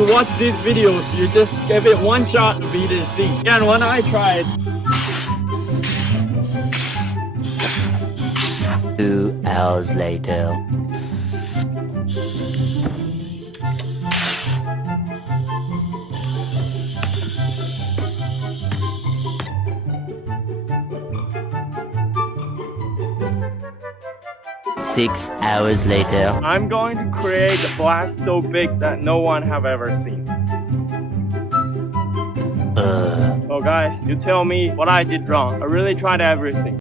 you watch these videos, you just give it one shot to beat and see. And when I tried, 2 hours later. Six hours later. I'm going to create a blast so big that no one have ever seen. So guys, you tell me what I did wrong. I really tried everything.